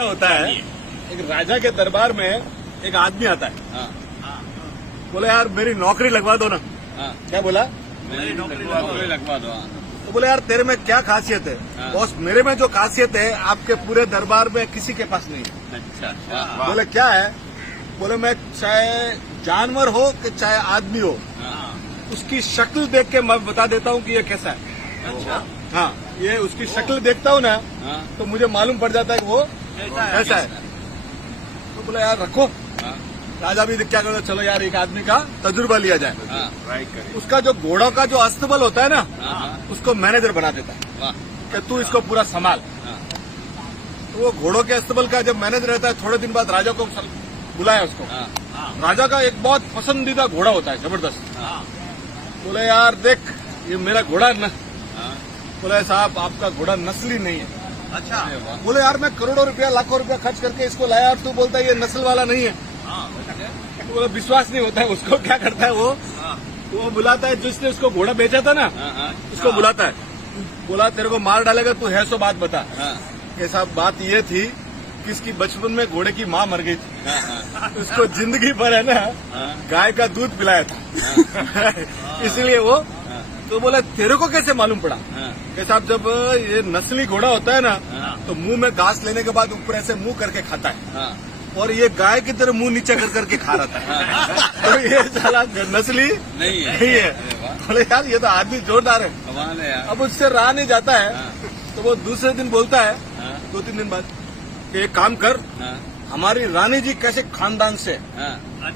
क्या होता है, एक राजा के दरबार में एक आदमी आता है, बोले यार मेरी नौकरी लगवा दो ना। क्या बोला? मेरी नौकरी लगवा दो। तो बोले यार तेरे में क्या खासियत है? बॉस मेरे में जो खासियत है आपके पूरे दरबार में किसी के पास नहीं है। अच्छा। बोले क्या है? बोले मैं चाहे जानवर हो कि चाहे आदमी हो, उसकी शक्ल देख के मैं बता देता हूँ कि ये कैसा है। अच्छा। हाँ, ये उसकी शक्ल देखता हूँ ना तो मुझे मालूम पड़ जाता है कि वो कैसा है। तो बोला यार रखो। राजा भी क्या करता, चलो यार एक आदमी का तजुर्बा लिया जाए। ट्राई करिए। उसका जो घोड़ों का जो अस्तबल होता है ना, उसको मैनेजर बना देता है कि तू इसको पूरा संभाल। तो वो घोड़ों के अस्तबल का जब मैनेजर रहता है, थोड़े दिन बाद राजा को बुलाया उसको। राजा का एक बहुत पसंदीदा घोड़ा होता है, जबरदस्त। बोले यार देख ये मेरा घोड़ा है ना। बोले साहब आपका घोड़ा नस्ली नहीं है। अच्छा। बोले यार मैं करोड़ों रुपया लाखों रुपया खर्च करके इसको लाया और तू बोलता है ये नस्ल वाला नहीं है। तो बोले विश्वास नहीं होता है उसको। क्या करता है वो बुलाता है जिसने उसको घोड़ा बेचा था ना, उसको बुलाता है। बोला तेरे को मार डालेगा, तू है सो बात बता। ये साहब बात ये थी कि इसकी बचपन में घोड़े की माँ मर गई थी, उसको जिंदगी भर है ना गाय का दूध पिलाया था इसलिए वो। तो बोला तेरे को कैसे मालूम पड़ा? कि साहब जब ये नस्ली घोड़ा होता है ना तो मुंह में घास लेने के बाद ऊपर ऐसे मुंह करके खाता है, और ये गाय की तरह मुंह नीचे कर करके खा रहा था। तो ये साला नस्ली नहीं है। बोले यार ये तो आदमी जोरदार है। अब उससे रहा नहीं जाता है, तो वो दूसरे दिन बोलता है 2-3 दिन बाद कि एक काम कर, हमारी रानी जी कैसे खानदान से,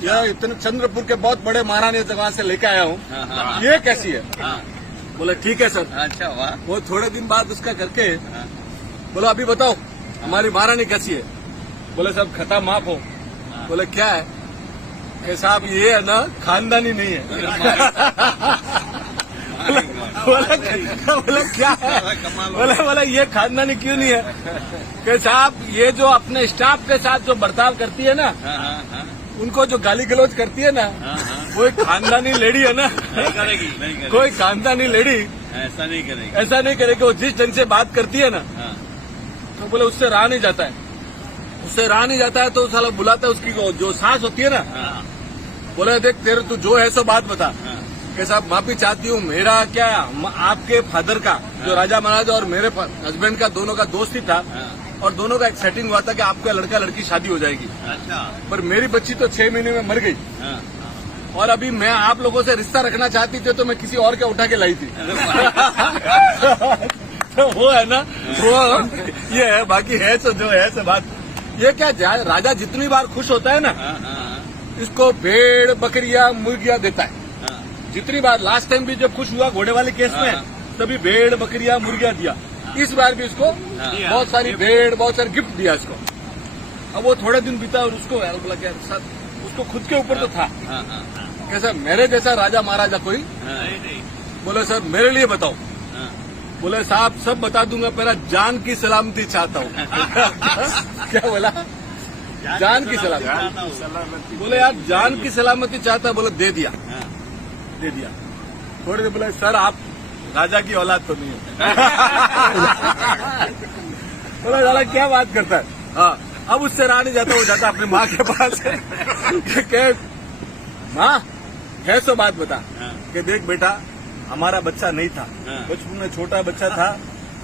यह इतने चंद्रपुर के बहुत बड़े महारानी जगह से लेके आया हूँ, ये कैसी है? बोले ठीक है सर। अच्छा वाह। वो थोड़े दिन बाद उसका करके बोला अभी बताओ हमारी महारानी कैसी है? बोले साहब खता माफ हो। बोले क्या है? कि साहब ये है ना खानदानी नहीं है। बोला क्या है? बोला ये खानदानी क्यों नहीं है? कि साहब ये जो अपने स्टाफ के साथ जो बर्ताव करती है ना, उनको जो गाली गलौज करती है ना, वो एक खानदानी लेडी है ना। नहीं करेगी। कोई खानदानी लेडी ऐसा नहीं करेगी। ऐसा नहीं करेगी। वो जिस ढंग से बात करती है ना, तो बोले उससे रहा नहीं जाता है। उससे रहा नहीं जाता है तो साला बुलाता है उसकी जो सास होती है ना। बोले देख तेरे तू जो है सो बात बता। कि साहब माफी चाहती हूँ, मेरा क्या आपके फादर का जो राजा महाराजा और मेरे हस्बैंड का दोनों का दोस्ती था, और दोनों का एक सेटिंग हुआ था कि आपका लड़का लड़की शादी हो जाएगी। अच्छा। पर पर मेरी बच्ची तो 6 महीने में मर गई, और अभी मैं आप लोगों से रिश्ता रखना चाहती थी तो मैं किसी और के उठा के लाई थी। तो वो है ना, वो ये है। बाकी है तो जो है सो बात ये क्या, राजा जितनी बार खुश होता है ना, इसको भेड़ बकरियां मुर्गियां देता है। जितनी बार लास्ट टाइम भी जब खुश हुआ घोड़े वाले केस में, तभी भेड़ बकरियां मुर्गियां दिया। इस बार भी उसको बहुत सारी भेड़ बहुत सारे गिफ्ट दिया इसको। अब वो थोड़े दिन बीता और उसको यार बोला क्या उसको खुद के ऊपर तो था कैसा मेरे जैसा राजा महाराजा कोई। बोले सर मेरे लिए बताओ। बोले साहब सब बता दूंगा, मेरा जान की सलामती चाहता हूँ। क्या बोला? जान की सलामती। बोले यार जान की सलामती चाहता है। बोले दे दिया। थोड़ी देर बोला सर आप राजा की औलाद तो नहीं है। बोला साला क्या बात करता है। हाँ, अब उससे रहा नहीं जाता, वो जाता अपनी माँ के पास है। माँ है सो बात बता। कि देख बेटा हमारा बच्चा नहीं था, बचपन में छोटा बच्चा था,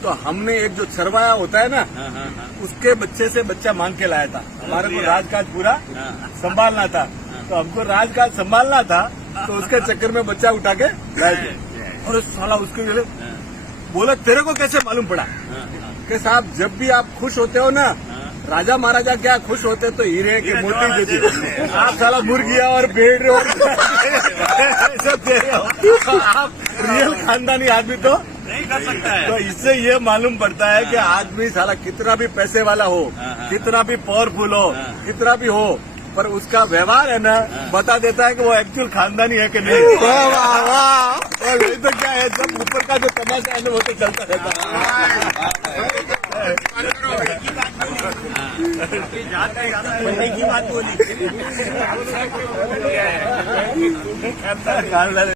तो हमने एक जो चरवाया होता है ना, उसके बच्चे से बच्चा मांग के लाया था। हमारे को राजकाज पूरा संभालना था, तो हमको राजकाज संभालना था, तो उसके चक्कर में बच्चा उठा के लाए थे। और साला उसके लिए बोला तेरे को कैसे मालूम पड़ा? कि साहब जब भी आप खुश होते हो ना, राजा महाराजा क्या खुश होते तो हीरे की मोती देते, आप साला मुर्गिया और भेड़ और सब दे रहे हो। आप रियल खानदानी आदमी तो नहीं कर सकता है। तो इससे ये मालूम पड़ता है कि आदमी साला कितना भी पैसे वाला हो, कितना भी पावरफुल हो, कितना भी हो, पर उसका व्यवहार है ना बता देता है कि वो एक्चुअल खानदानी है कि नहीं। वाह वाह वाह। और ये तो क्या है, जब ऊपर का जो तमाशा है ना वो तो चलता रहता है।